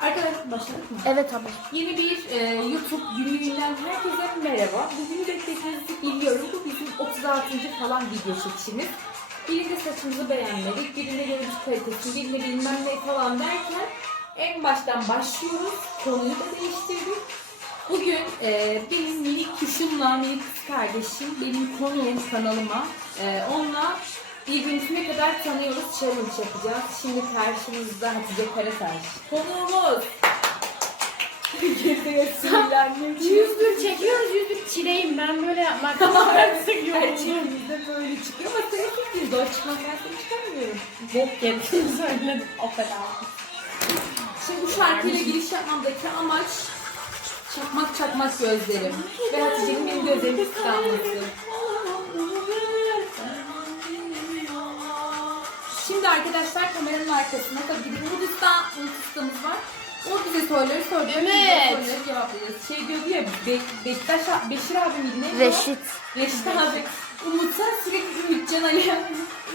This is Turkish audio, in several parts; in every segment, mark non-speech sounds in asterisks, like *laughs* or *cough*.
Arkadaşlar başladık mı? Evet abla. Yeni bir e, YouTube günlüğünden herkese merhaba. Bugünü beklediğinizi biliyorum. Bu bizim 36. falan video çekişimiz. Birinde saçımızı beğenmedik, birinde görüntü kalitesi, birinde bilmem ne falan derken en baştan başlıyoruz. Konuyu da değiştirdik. Bugün e, benim minik kuşumla, minik kız kardeşim, benim konuğum kanalıma. E, onunla birbirimizi ne kadar tanıyoruz challenge yapacağız. Şimdi karşımızda Hatice Karataş. Konuğumuz. Geriye sinirlendim. Yüzdür çekiyoruz yüzdür çileyim ben böyle yapmak artık yoruldum. Gerçekten böyle çıkıyor ama senin fikrin çıkmaz ben seni çıkarmıyorum. Bok gerisini *laughs* söyledim o kadar. Şimdi bu şarkıyla giriş yapmamdaki amaç çakmak çakmak gözlerim ve Hatice'nin benim gözlerimi kıskanması. Arkadaşlar kameranın arkasında tabii Usta, Umut Usta'mız var. O bize soruları. Biz de Evet. soruları cevaplayacağız. Şey diyordu ya, Be Bektaş, Beşir abi miydi neydi o? Reşit. Reşit abi. Umut'a sürekli Ümitcan Ali.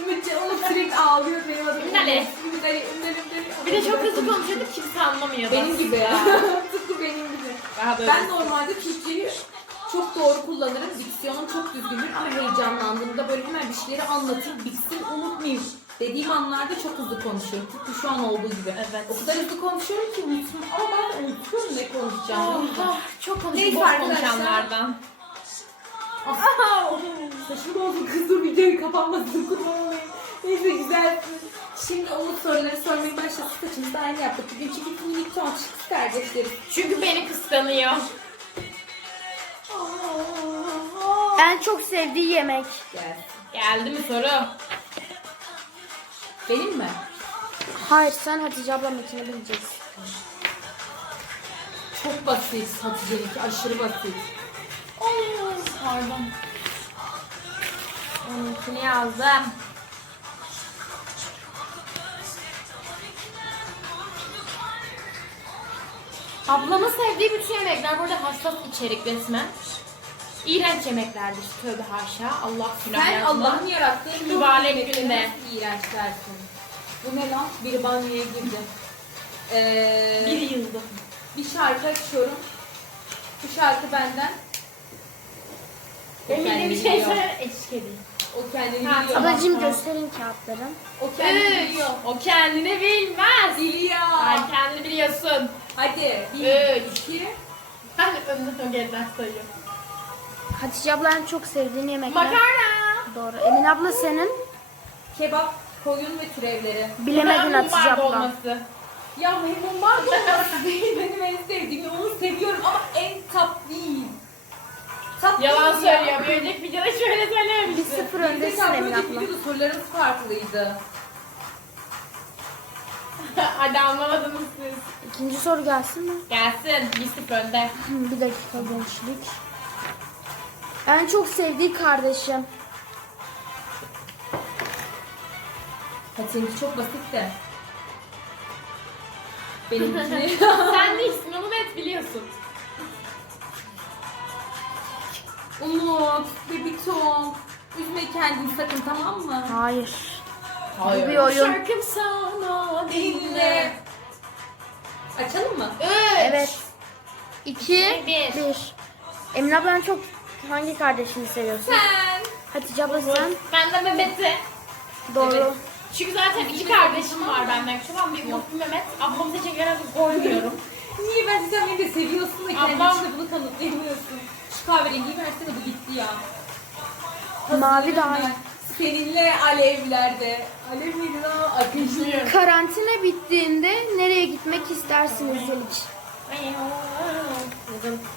Ümitcan Umut sürekli ağlıyor benim adım. Ümit Ali. Ümit Ali, Ümit Ali. Bir de çok hızlı konuşuyorduk kimse anlamıyordu. Benim gibi ya. *laughs* Tıpkı benim gibi. Ben normalde Türkçeyi çok doğru kullanırım. Diksiyonum çok düzgündür ama heyecanlandığımda böyle hemen bir şeyleri anlatayım. Bitsin unutmayayım. Dediğim anlarda çok hızlı konuşuyorum. Tıpkı şu an olduğu gibi. Evet. O kadar hızlı konuşuyorum ki unuttum. Ama ben unutuyorum ne konuşacağımı. Ah, çok konuştum Neyse konuşanlardan. Saçım oldu kız dur videoyu kapanmasın kurban Neyse güzelsin. Şimdi Umut soruları sormaya başladık. Saçımızı da aynı yaptık. Bugün çünkü minik ton kız kardeşleriz. Çünkü beni kıskanıyor. En çok sevdiği yemek. Gel. Geldi mi soru? Benim mi? Hayır sen Hatice ablamınkini bileceksin. Çok basit Hatice'ninki aşırı basit. Pardon. Onunkini yazdım. Ablamın sevdiği bütün yemekler burada hassas içerik resmen. İğrenç yemeklerdir. Tövbe haşa. Allah günah Sen yazma. Allah'ın yarattığı Mübarek yemekleri günde. nasıl iğrenç dersin. Bu ne lan? Biri banyoya girdi. Ee, Bir yıldı. bir şarkı açıyorum. Bu şarkı benden. Eminim kendini bir şey biliyor. söyler eşlik edeyim. O kendini Ha, biliyor. Ablacığım gösterin kağıtları. O kendini Üç. biliyor. O kendini bilmez. Biliyor. Sen kendini biliyorsun. Hadi. Bir, Üç. iki. Ben önden geriden sayıyorum. Hatice abla en çok sevdiğin yemekler. Makarna. Doğru. Emin abla senin. Kebap, koyun ve türevleri. Bilemedin Hatice abla. dolması. Ya mumbar dolması *laughs* değil benim en sevdiğim. Onu seviyorum ama en tap değil. Yalan değil ya. söylüyor. Bir önceki videoda şöyle Bir sıfır Bir de öndesin Emin abla. videoda sorularımız farklıydı. *laughs* Hadi anlamadınız siz. İkinci soru gelsin mi? Gelsin. Bir sıfır önde. Bir dakika gençlik. En çok sevdiği kardeşim. Seninki çok basit de. Benimkini... *laughs* Sen de ismini onu net biliyorsun. Umut, Bebitom. Üzme kendini sakın tamam mı? Hayır. Hayır. Bu bir oyun. Şarkım sana Dinle. Açalım mı? Üç. Evet. İki, Bir. bir. Emin abla en çok hangi kardeşini seviyorsun? Sen. Hatice abla sen. Ben de Mehmet'i. Doğru. Evet. Çünkü zaten iki kardeşim var benden. Şu an bir Umut bir Mehmet. Ablamı seçenklere koymuyorum. Niye ben sen beni de seviyorsun da kendi Ablam- içinde bunu kanıtlayamıyorsun. Şu kahverengiyi versene bu gitti ya. Mavi daha Seninle alevlerde. Alev miydi lan? Ateşli. Karantina bittiğinde nereye gitmek istersiniz dedik.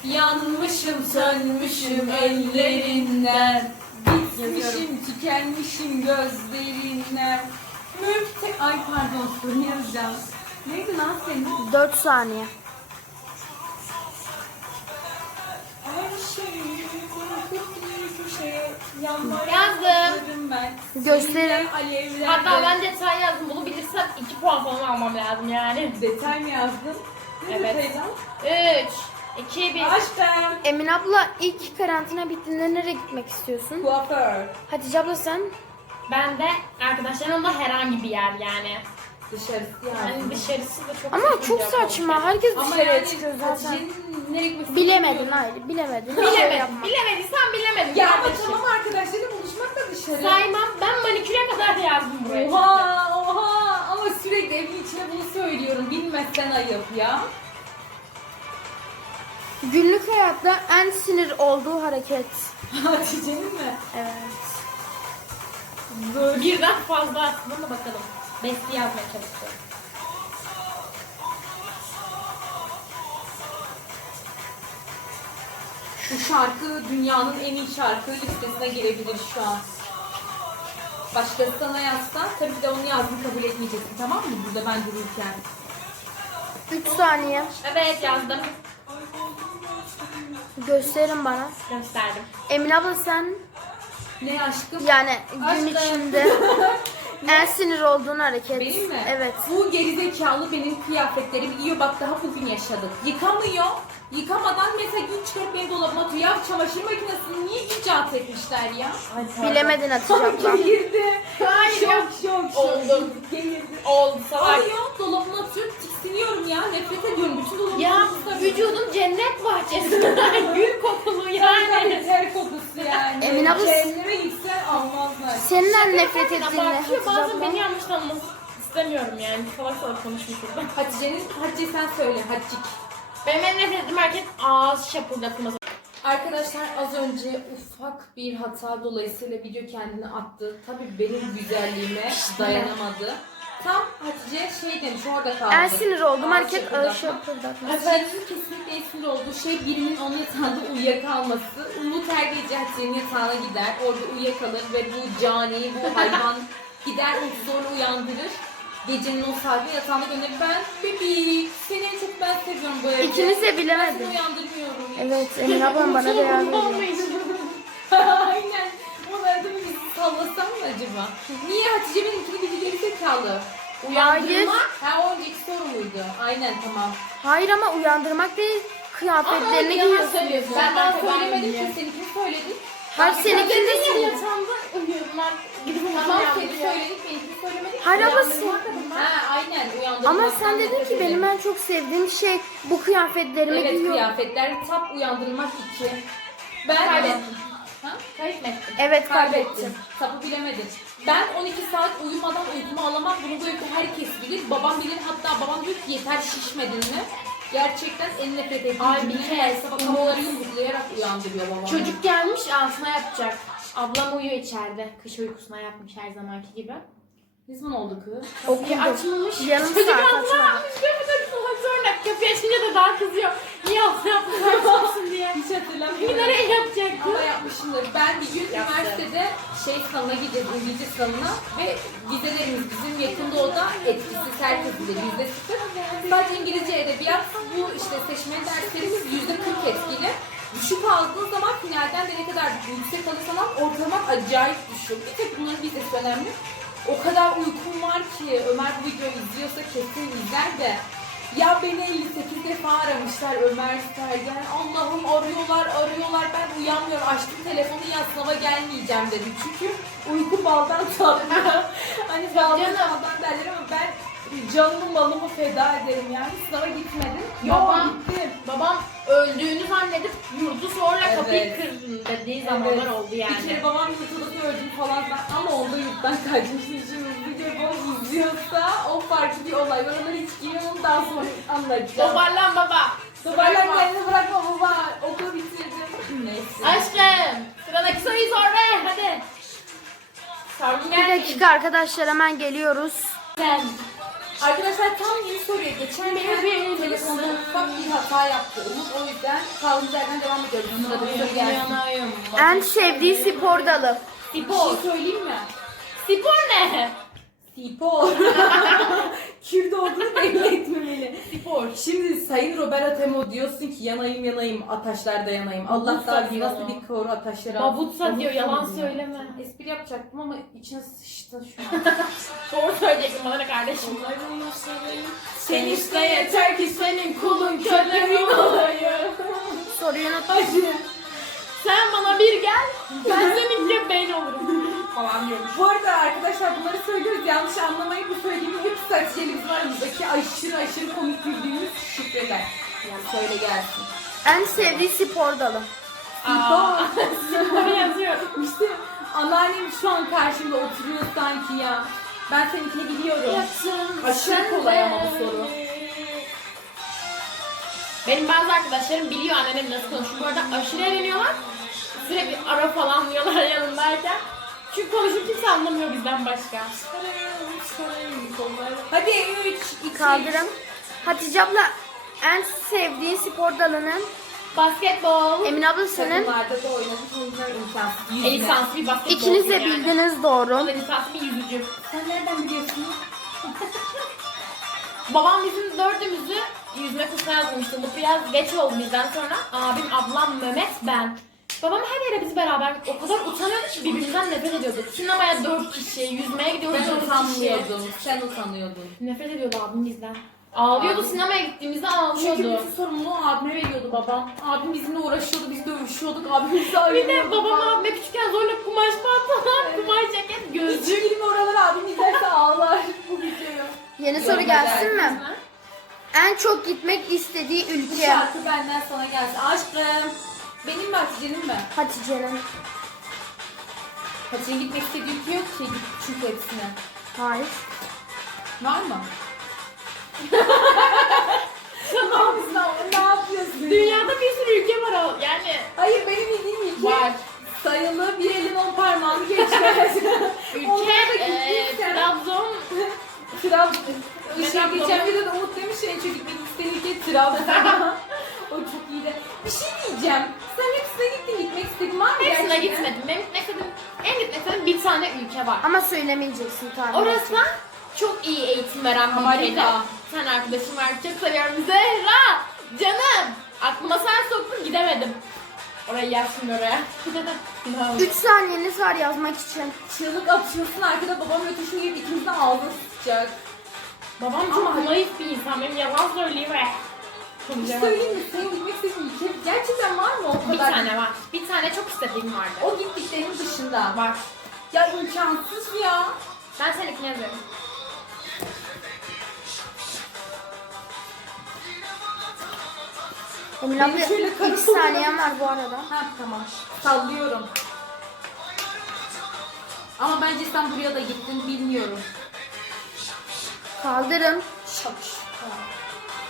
Yanmışım sönmüşüm ellerinden Bitmişim tükenmişim gözlerinden Müpte... Ay pardon soru yazacağım. Neydi lan senin? 4 saniye. Her şey bir şey yanmaya Yazdım. ben. Gösterin. Seninle alevlerde. Hatta ben detay yazdım. Bunu bilirsem iki puan falan almam lazım yani. Detay mı yazdın? Evet. detayı lan? Üç, iki, bir. Aşkım. Emin abla ilk karantina bittiğinde nereye gitmek istiyorsun? Kuaför. Hatice abla sen? Ben de arkadaşlarımla herhangi bir yer yani. Dışarısı yani. Yani dışarısı da çok Ama çok sıkıntı saçma. Herkes Ama dışarıya yani çıkıyor zaten. Hatice'nin nereye gitmesi Bilemedin hayır bilemedin. Şey Bilemedin. yapma. Bilemediysen bilemedin. Ya ama kardeşim. tamam arkadaşlarla buluşmak da dışarı. Saymam. Ben maniküre kadar da yazdım buraya. Oha sürekli evin içine bunu söylüyorum. Bilmezsen ayıp ya. Günlük hayatta en sinir olduğu hareket. Hatice'nin mi? Evet. Böyle. Birden fazla aslında da bakalım. Besti yazmaya çalışıyorum. Şu şarkı dünyanın en iyi şarkı listesine girebilir şu an. Başkası sana yazsa tabii de onu yazdım kabul etmeyeceksin tamam mı? Burada ben dururken. 3 saniye. Evet yazdım. Gösterin bana. Gösterdim. Emine abla sen Ne aşkım? yani gün Aşkım. içinde *laughs* en sinir olduğun hareket. Benim mi? Evet. Bu gerizekalı benim kıyafetlerimi giyiyor. Bak daha bugün yaşadık. Yıkamıyor. Yıkamadan mesela gün çıkarıp benim dolabıma atıyor. Ya çamaşır makinesini niye icat etmişler ya? Bilemedin Hatice abla. Hayır. Şok şok şok. Oldum. Geğirdi. Oldu salak. Alıyor dolabıma atıyor. Tiksiniyorum ya. Nefret ediyorum. Bütün dolabımı Ya vücudum cennet bahçesi. *laughs* Gül kokulu Yani ter kokusu yani. Emin abla- Kendime gitsen almazlar. Senden nefret Abartıyor. Hatice Bazen abla. beni yanlış tanıması istemiyorum yani. Salak salak konuşmuş burada. Hatice'nin, Hatice sen söyle. Hatice. Benim en nefret ettiğim hareket ağız şapırdatması. Arkadaşlar az önce ufak bir hata dolayısıyla video kendini attı. Tabii benim güzelliğime dayanamadı. Tam Hatice şey demiş orada kaldı. En sinir olduğum Ağız hareket şapırdatma. ağız şapırdatması. Hatice'nin kesinlikle en sinir olduğu şey birinin onun yatağında uyuyakalması. Umut her gece Hatice'nin yatağına gider. Orada uyuyakalır ve bu cani, bu hayvan *laughs* gider onu zorla uyandırır. Gecenin o saati yatağına gönderir. Ben bebek, seni en çok ben seviyorum bu evde. İkiniz de Ben bilemedin. seni uyandırmıyorum. Evet Emine ablam bana *laughs* da yardım ediyor. Aynen. Onları da bir sallasam mı acaba? Niye Hatice benimkini bir geri zekalı? Uyandırmak. Ha o önceki soru muydu? Aynen tamam. Hayır ama uyandırmak değil. Kıyafetlerini yalan giyiyorsun. söylüyorsun. Ben daha Ben söylemedim ki seninkini söyledin. Hayır Ben- seninkini de Dedin ya söyle. yatağımda uyuyorum ben. Gidip uyumam söyledik benimkini söylemedik. Hayır ama sen-. Ha aynen uyandırmak. Ama sen dedin ki benim en çok sevdiğim şey bu kıyafetlerimi Evet giyiyorum. kıyafetler tap uyandırmak için. Ben Kaybettim. Ha? Kaybettim. Evet Kaybettin. kaybettim. Tapı bilemedin. Ben 12 saat uyumadan uykumu alamam. Bunu bu evde herkes bilir. Babam bilir. Hatta babam diyor ki yeter şişmedin mi? Gerçekten en nefret ettiğim Ay, bir cümle kere sabah kafaları yumruklayarak uyandırıyor babam. Çocuk gelmiş altına yapacak. Ablam uyuyor içeride. Kış uykusuna yapmış her zamanki gibi. Ne zaman oldu kız? Kapıyı Okudum. açmamış. Yarım Çocuk saat açmadı. yapmış. Kapıda salak sonra kapıyı açınca da daha kızıyor. Niye altına yapmışsın diye. Hiç hatırlamıyorum. nereye yapacaktı? Ama yapmışımdır. Ben bir gün Yaptı. üniversitede şey sınavına gideceğiz, İngilizce sınavına ve vizelerimiz bizim yakın doğuda etkisiz herkesinde yüzde sıfır. Sadece İngilizce edebiyat bu işte seçmeli derslerimiz yüzde kırk etkili. Düşük aldığın zaman finalden de ne kadar yüksek alırsan al ortalama acayip düşüyor. Bir tek bunların vizesi önemli. O kadar uykum var ki Ömer bu videoyu izliyorsa kesin izler de ya beni 58 defa aramışlar Ömer Sergen. Allah'ım arıyorlar arıyorlar ben uyanmıyorum. Açtım telefonu ya sınava gelmeyeceğim dedim. Çünkü uyku baldan *laughs* tatlı. hani baldan tatlı derler ama ben canımı malımı feda ederim yani. Sınava gitmedim. Babam- Yok gittim. Babam öldüğünü zannedip yurdu sonra Evet. kapıyı kırdın dediği zamanlar oldu yani. Bir kere babam yurtta öldüm falan ben- ama onda yurttan kaçmıştım. Şimdi bu video babam izliyorsa o farklı bir olay. Ben onları hiç girmiyorum daha sonra anlatacağım. Toparlan baba. Duvarlar kendini bırakma baba. Okulu bitirdim. Neyse. Aşkım. Sıradaki soruyu sor be hadi. Sorun Bir dakika arkadaşlar hemen geliyoruz. Sen. Arkadaşlar tam yeni soruya geçerken Benim- telefonda ufak bir hata yaptı Umut. O yüzden kaldığımız yerden devam ediyoruz. Sırada bir soru gelsin. En sevdiği spor dalı. Bir Spor. şey söyleyeyim mi? Spor ne? Spor. *laughs* Kürt olduğunu belli etmemeli. Spor. Şimdi Sayın Roberto Temo diyorsun ki yanayım yanayım ataşlarda yanayım. Allah Babut daha satıyor nasıl bir koru ataşları Babut satıyor, yalan satıyor. söyleme. Espri yapacaktım ama içine sıçtı şu an. *laughs* Doğru söyleyeceksin bana da kardeşim. Sen iste yeter ki senin kulun köleğin olayım. Soruyu unut. Sen bana bir gel, ben senin göbeğin olurum. falan diyormuş. Bu arada arkadaşlar bunları söylüyoruz. Yanlış anlamayın. Bu söylediğimiz hepsi Hatice'yle bizim aramızdaki aşırı aşırı komik güldüğümüz şifreler. Yani söyle gelsin. En sevdiği spor dalı. Aa, *laughs* spor yazıyor. İşte anneannem şu an karşımda oturuyor sanki ya. Ben seninkini biliyorum. Aşırı kolay ama bu soru. Benim bazı arkadaşlarım biliyor anneannem nasıl konuşuyor. Bu arada aşırı eğleniyorlar. Sürekli ara falan diyorlar yanındayken. Çünkü konuşup kimse anlamıyor bizden başka. Hadi 3, 2, Kaldırın. Hatice abla en sevdiği spor dalının Basketbol. Emin abla senin. Takımlarda da oynamış oyunlar imkansız. Yüzme. E lisanslı bir basketbol. İkiniz de yani. bildiniz doğru. Da lisanslı bir yüzücü. Sen nereden biliyorsun? *laughs* Babam bizim dördümüzü yüzme kursuna yazmıştı. Bu biraz geç oldu bizden sonra. Abim, ablam, Mehmet, ben. Babam her yere biz beraber o kadar utanıyordu ki birbirimizden nefret ediyorduk. Sinemaya dört kişi, yüzmeye gidiyoruz Ben dört kişi. utanmıyordum. Sen utanıyordun. Nefret ediyordu abim bizden. Ağlıyordu Abi- sinemaya gittiğimizde Çünkü ağlıyordu. bütün sorumluluğu abime veriyordu babam. Abim bizimle uğraşıyordu, biz dövüşüyorduk. Abim bizi. Bir de babam abime küçükken zorla kumaş pantolon, kumaş ceket, gözlük. Gözcü gibi oralara abim izlerse ağlar bu videoyu. Yeni soru gelsin mi? En çok gitmek istediği Bu ülke. şarkı benden sana gelsin. Aşkım. Benim mi Hatice'nin mi? Hatice'nin. Hatice'nin gitmek istediği ülke yok ki. Git çünkü hepsine. Hayır. Var mı? *laughs* var. Ama söylemeyeceksin tahmin Orası çok iyi eğitim veren bir. Bir tane arkadaşım var. Çok seviyorum. Zehra! Canım! Aklıma sen soktun gidemedim. Orayı yersin oraya. *laughs* Üç saniyeniz var yazmak için. Çığlık atıyorsun arkada babam ötüşü gibi ikimizden ağzını sıçacak. Babam çok Ama- naif bir insan. Benim yalan söyleyeyim ve. Bir şey söyleyeyim mi? Senin gitmek istediğin ülke gerçekten var mı o Bir kadar? tane var. Bir tane çok istediğim vardı. O gittiklerinin dışında. Var. Ya imkansız ya. Ben seninkini yazıyorum. Emin Benim abla şöyle iki karı saniyen var bu arada. Ha tamam. Sallıyorum. Ama bence sen buraya da gittin bilmiyorum. Kaldırın. Şapş.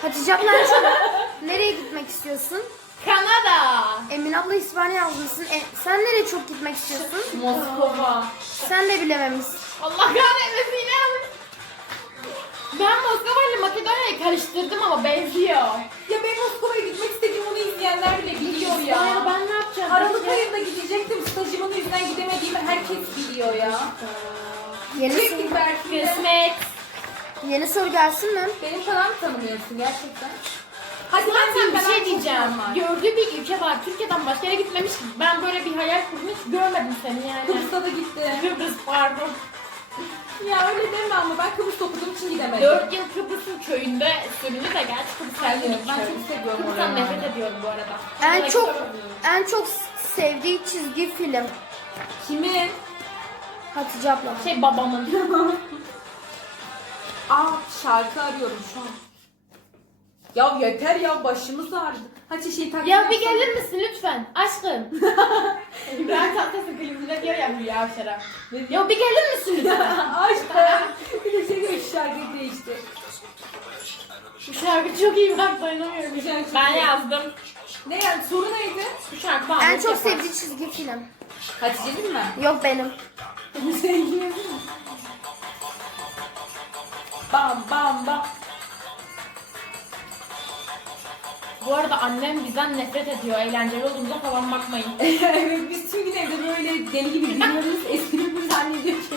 Hatice abla *laughs* nereye gitmek istiyorsun? Kanada. Emin abla İspanya yazmışsın. E, sen nereye çok gitmek istiyorsun? Moskova. Sen de bilememişsin. Allah kahretmesin yine. Ben Moskova ile Makedonya'yı karıştırdım ama benziyor. Ya ben Moskova'ya gitmek istedim onu izleyenler bile biliyor ya. Yani ben ne yapacağım? Aralık ayında gidecektim. Stajımın yüzünden gidemediğimi herkes biliyor ya. Yeni, soru, Berfin'de. Kısmet. yeni soru gelsin mi? Benim kanalımı tanımıyorsun gerçekten. Hadi ben bir şey diyeceğim. Gördüğü bir ülke var. Türkiye'den başka yere gitmemiş. Ben böyle bir hayal hiç görmedim seni yani. Kıbrıs'a da gitti. Kıbrıs pardon. Ya öyle deme ama ben Kıbrıs'ta okuduğum için gidemedim. 4 yıl Kıbrıs'ın köyünde süründü de gerçi Kıbrıs ben köy. çok seviyorum Kıbrıs'tan orayı. nefret ediyorum bu arada. En çok en çok sevdiği çizgi film. Kimin? Hatice abla. Şey babamın. *laughs* Aa şarkı arıyorum şu an. Ya yeter ya başımız ağrıdı. Hadi şey takip ya bir gelir misin lütfen? Aşkım. İbrahim Tatlıses'in klibinde diyor ya Hülya Avşar'a. Ya bir gelir misin lütfen? *laughs* Aşkım. bir de şey diyor şu şarkıyı değişti. Bu şarkı çok iyi ben dayanamıyorum. Şarkı çok Ben iyi. yazdım. Ne yani soru neydi? Bu şarkı bana En çok sevdiği çizgi film. Hatice'nin mi? Yok benim. *laughs* Sevgilim. Bam bam bam. Bu arada annem bizden nefret ediyor. Eğlenceli olduğumuza falan bakmayın. *laughs* evet biz tüm gün evde böyle deli gibi gülüyoruz. *laughs* Esprimiz zannediyor ki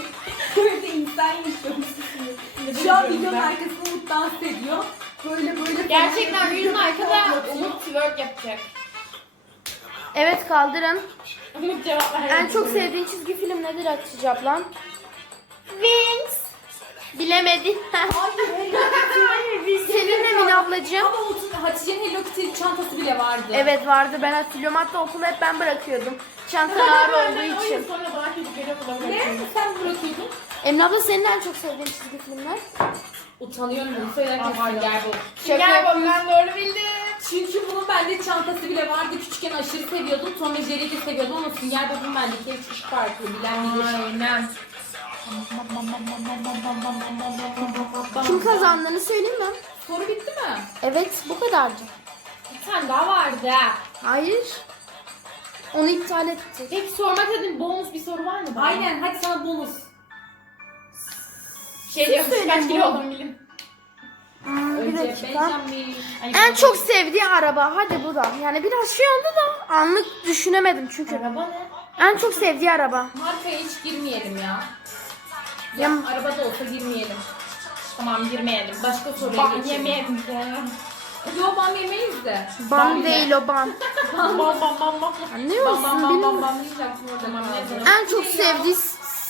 böyle insan yaşıyormuşuz. Şu an videonun arkasında Umut dans ediyor. Böyle böyle. Gerçekten yüzün arkada. Umut twerk yapacak. Evet kaldırın. Umut cevap vermedi. En çok sevdiğin çizgi film nedir Hatice abla? Wings. Bilemedin. Hayır, Hayır biz Senin Emin ablacığım. Ama Umut'un Hatice'nin Hello Kitty çantası bile vardı. Evet vardı ben hatırlıyorum hatta okulu hep ben bırakıyordum. Çantan ağır olduğu için. sonra kötü geliyor Ne? Sen bırakıyordun? Emine abla senin en çok sevdiğin çizgi filmler? Utanıyorum bunu söylerken sünger bu. Şaka Gel bak yapıyorsun. ben doğru bildim. Çünkü bunun bende çantası bile vardı. Küçükken aşırı seviyordum. Tom ve Jerry'i de seviyordum ama Sünger Bob'un bendeki çok farklı. Bilen bilir. Aynen. Kim kazandığını söyleyeyim mi? Soru bitti mi? Evet bu kadarcık. Bir tane daha vardı. Hayır. Onu iptal ettik. Peki sormak istediğin bonus bir soru var mı? bana? Aynen. Hadi sana bonus. Şey Siz söyleyin kaç kilo bunu. oldum bilin. Hmm, bir Önce dakika. Benjamin. Ay, En çok sevdiği araba. Hadi bu da. Yani biraz şey oldu da anlık düşünemedim çünkü. Araba ne? En çok sevdiği araba. Markaya hiç girmeyelim ya. Ya- arabada olsa girmeyelim. Tamam girmeyelim. Başka soruya Bak geçelim. yemeyelim de. Yo bam yemeyiz de. Bam değil o *laughs* bam. Bam bam bam bam. Bam musun? bam bam Bilmiyorum. bam bam diyeceksin kaldı. ne En çok sevdiği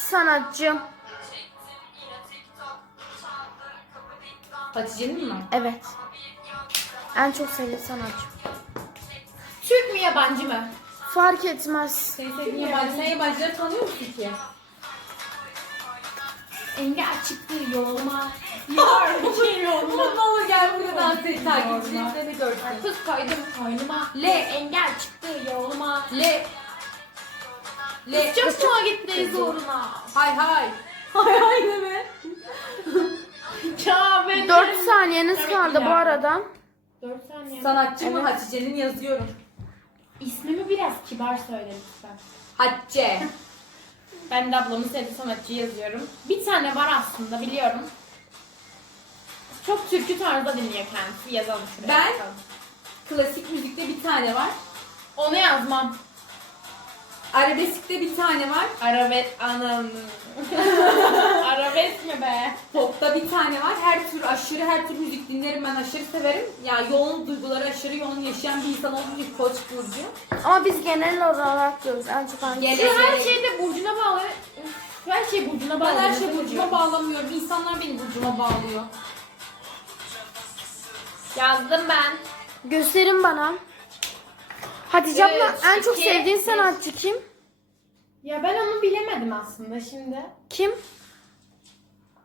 sanatçı. Hatice'nin mi? Evet. En çok sevdiği sanatçı. Türk mü yabancı mı? Fark etmez. Senin sevdiğin yabancı. Sen yabancıları tanıyor musun ki? Engel çıktı yoluma. Ama ne olur gel burada dans et. Takipçilerine görsün. Kız koydum koynuma. Le. Le engel çıktı yoluma. Le. Le. Çok soğa gitti zoruna. Hay hay. *laughs* Hay hay ne be? Ya ben 4 saniyeniz kaldı bu arada. 4 saniye. Sanatçı mı. Hatice'nin yazıyorum. İsmimi biraz kibar söyle lütfen. Hatice. *laughs* Ben de ablamın sevdiği sanatçı yazıyorum. Bir tane var aslında biliyorum. Çok türkü tarzda dinliyor kendisi. Yazalım şuraya. Ben? bakalım. Klasik müzikte bir tane var. Onu yazmam. Arabeskte bir tane var. Arabe... Anam. *laughs* Arabesk mi be? Pop'ta bir tane var. Her tür aşırı her tür müzik dinlerim ben aşırı severim. Ya yoğun duyguları aşırı yoğun yaşayan bir insan olduğum için Koç burcu. Ama biz genel olarak diyoruz en çok hangisi? Genel. Her şeyde burcuna bağlı. Her şey burcuna bağlı. Ben her şey burcuma burcu? bağlamıyorum. İnsanlar beni burcuma bağlıyor. Yazdım ben. Gösterin bana. Hatice abla Üç, en çok iki, sevdiğin bir. sanatçı kim? Ya ben onu bilemedim aslında şimdi. Kim?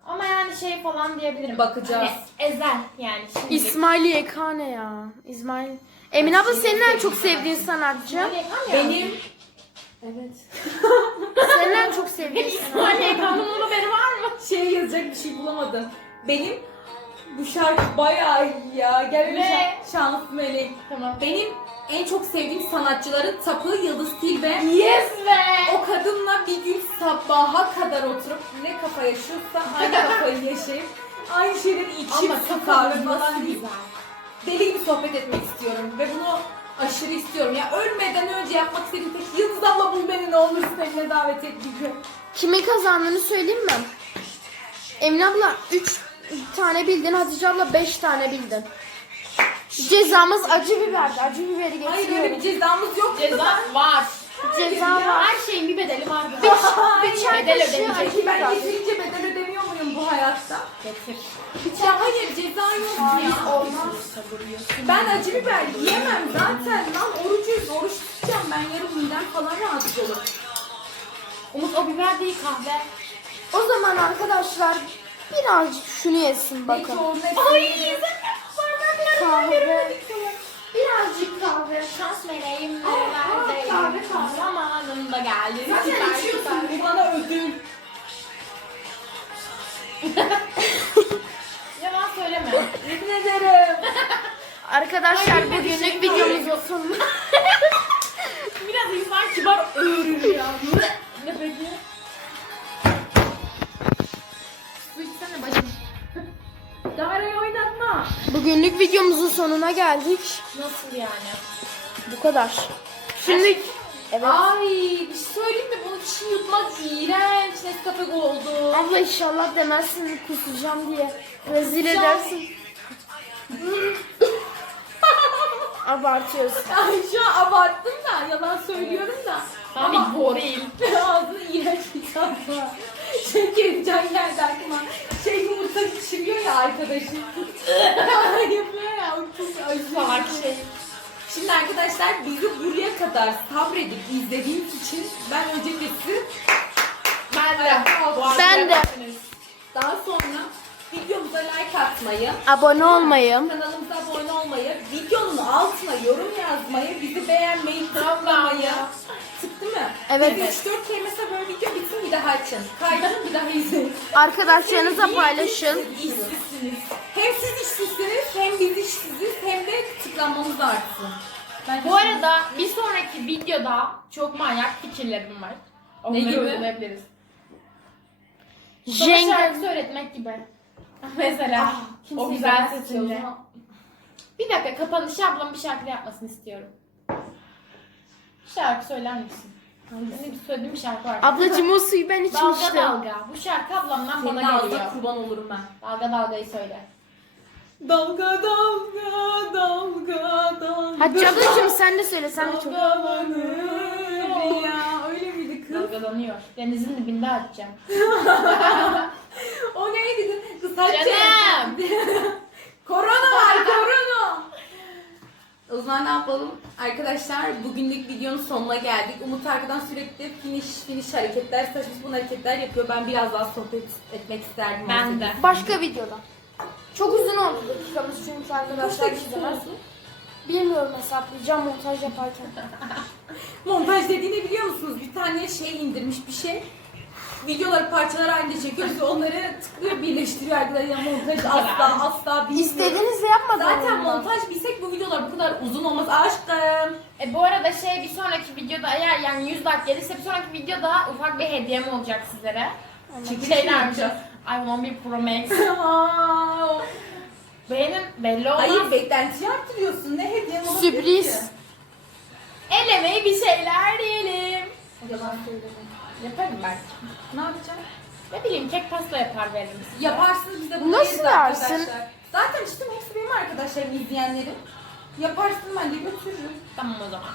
Ama yani şey falan diyebilirim. Bakacağız. Hani ezel yani şimdi. İsmail YK ne ya? İsmail. Emin abla senin en çok sevdiğin sanatçı? Benim Evet. Senin en çok sevdiğin *laughs* sanatçı? İsmail ekranımın haberi var mı? Şey yazacak bir şey bulamadım. Benim bu şarkı bayağı iyi ya. Gel bir Ne? şan- şans melek. Tamam. Benim en çok sevdiğim sanatçıların tapı Yıldız Tilbe. Yes be! O kadınla bir gün sabaha kadar oturup ne kafa yaşıyorsa aynı *laughs* kafayı yaşayıp aynı şeyleri içip Ama kafaları falan güzel. Deli gibi sohbet etmek istiyorum ve bunu aşırı istiyorum. Ya ölmeden önce yapmak istediğim tek Yıldız abla bul beni ne olursun evine davet et bir gün. Kimi kazandığını söyleyeyim mi? Emine abla 3 tane bildin, Hatice abla 5 tane bildin. Cezamız acı biberdi. Acı biberi Hayır getiriyorum. öyle bir cezamız yok. Ceza var. Ceza var. her şeyin bir bedeli var. Bir Hayır. çay bedel Peki ben yeterince bedel ödemiyor muyum bu hayatta? Getir. Ya hayır ceza yok ya. Olmaz. Ben acı biber yiyemem zaten lan orucuyuz oruç tutacağım ben yarın midem falan rahatsız olur. Umut o biber değil kahve. O zaman arkadaşlar birazcık şunu yesin hepsini Ay. Kahve. Birazcık kahve. Şans meleğim neredeyim? kahve, kahve. Zamanında geldi. Zaten içiyorsun bu *laughs* bana ödül. Yalan söyleme. Yemin ederim. *laughs* Arkadaşlar Ay, bugünlük videomuzun sonuna. *laughs* Biraz insan kibar öğürür ya. ne peki? Dairayı oynatma. Bugünlük videomuzun sonuna geldik. Nasıl yani? Bu kadar. Şimdi evet. Ay bir şey söyleyeyim mi? Bunu çiğ yutmak iğrenç. Nescafe oldu. Abla inşallah demezsin kusacağım diye. Rezil Kusacağım. edersin. *laughs* Abartıyorsun. Ay şu an abarttım da yalan söylüyorum da. Tam bir goril. *laughs* Ağzını iğrenç bir tat var. Şey Kerimcan geldi aklıma. Şey yumurta pişiriyor ya arkadaşım. *laughs* Yapıyor ya. o Çok acı. Salak şey. Şimdi arkadaşlar bizi buraya kadar sabredip izlediğiniz için ben öncelikle sizi Ben de. Ben de. daha sonra videomuza like atmayı, Abone olmayı. kanalımıza abone olmayı, videonun altına yorum yazmayı, bizi beğenmeyi, tıklamayı. Ya. Tıktı mı? Evet. 3-4 kere mesela böyle video bitsin bir daha açın. Kaydırın bir daha izleyin. Arkadaşlarınıza Niye paylaşın. siz işsizsiniz? Hem siz işsizsiniz hem biz işsiziz hem de tıklanmamız da artsın. Bence Bu arada bir sonraki videoda çok manyak fikirlerim var. Onları gibi? uygulayabiliriz. Sana şarkı Jenga. söyletmek gibi. *laughs* Mesela Ah, o güzel zaman. Bir dakika kapanışı ablam bir şarkı yapmasını istiyorum. Şarkı söyler misin? Senin bir söylediğin bir şarkı var. Ablacım o suyu ben Dalga içmiştim. dalga. Bu şarkı ablamdan Senin bana ağzına geliyor. kurban olurum ben. Dalga dalgayı söyle. Dalga dalga dalga dalga. Hatice ablacım sen de söyle sen de çok. Dalgalanır ya öyle miydi kız? Dalgalanıyor. Denizin dibinde açacağım. *laughs* O neydi? Kız Hatice. Canım. *laughs* korona var korona. O zaman ne yapalım? Arkadaşlar bugünlük videonun sonuna geldik. Umut arkadan sürekli finish finish hareketler, saçma sapan hareketler yapıyor. Ben biraz daha sohbet etmek isterdim. Ben de. Başka videoda. Çok uzun oldu dakikamız çünkü Kaç arkadaşlar dakika oldu? Bilmiyorum hesaplayacağım montaj yaparken. *laughs* Montaj dediğini biliyor musunuz? Bir tane şey indirmiş bir şey. Videoları parçalar halinde çekiyoruz ve onları tıklıyor birleştiriyor arkadaşlar. Montaj asla *laughs* asla bilmiyorum. İstediğinizde yapmadım. Zaten montaj bilsek bu videolar bu kadar uzun olmaz. Aşkım. E bu arada şey bir sonraki videoda eğer yani 100 like gelirse bir sonraki videoda ufak bir hediyem olacak sizlere. Şeyler mi yapacağız? iPhone 11 Pro Max. *laughs* Beğenin belli olmaz. Hayır beklentiyi arttırıyorsun. Ne hediyen olabilir Sürpriz. ki? El emeği bir şeyler diyelim. Yalan söyleme. Yaparım belki. Ne yapacağım? Ne bileyim kek pasta yapar veririm size. Yaparsınız biz de bunu Nasıl yersin? arkadaşlar. Zaten işte hepsi benim arkadaşlarım, izleyenlerim. Yaparsın ben de götürürüm. Tamam o zaman.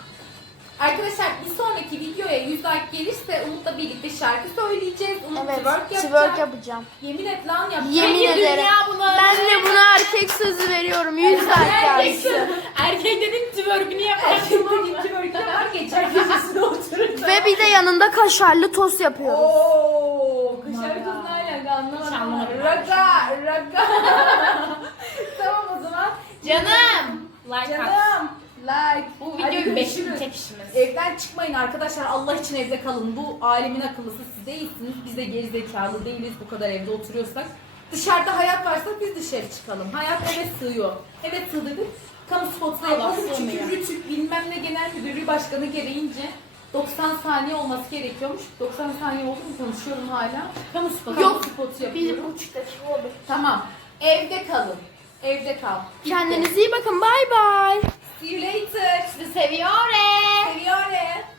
Arkadaşlar bir sonraki videoya 100 like gelirse Umut'la birlikte şarkı söyleyeceğiz. Umut Evet, twerk yapacak. twerk yapacağım. Yemin et lan yapacak. Yemin Peki ederim. dünya bunu Ben de buna erkek sözü veriyorum. 100 like Erkek, gelsin. erkek dedim twerk'ünü yapar. Erkek dediğin twerk yapar geçer köşesine oturur. *laughs* Ve bir de yanında kaşarlı tost yapıyoruz. Ooo, kaşar Vay. kız ne alaka anlamadım. Raga, raga. *laughs* tamam o zaman. Canım. Like at. Like. Bu videoyu 5 görüşürüz. çekişimiz. Evden çıkmayın arkadaşlar. Allah için evde kalın. Bu alemin akıllısı siz değilsiniz. Biz de gerizekalı değiliz bu kadar evde oturuyorsak. Dışarıda hayat varsa biz dışarı çıkalım. Hayat eve sığıyor. Evet sığdırdık. Kamu spotuna Allah yapalım. Çünkü sığmıyor. Rütük bilmem ne genel müdürlüğü başkanı gereğince 90 saniye olması gerekiyormuş. 90 saniye oldu mu konuşuyorum hala. Kamu spotu, Yok. spotu Bir yapıyorum. buçuk dakika oldu. Tamam. Evde kalın. Evde kal. Kendinize iyi bakın. Bay bay. See you later. Sizi seviyorum. Seviyorum.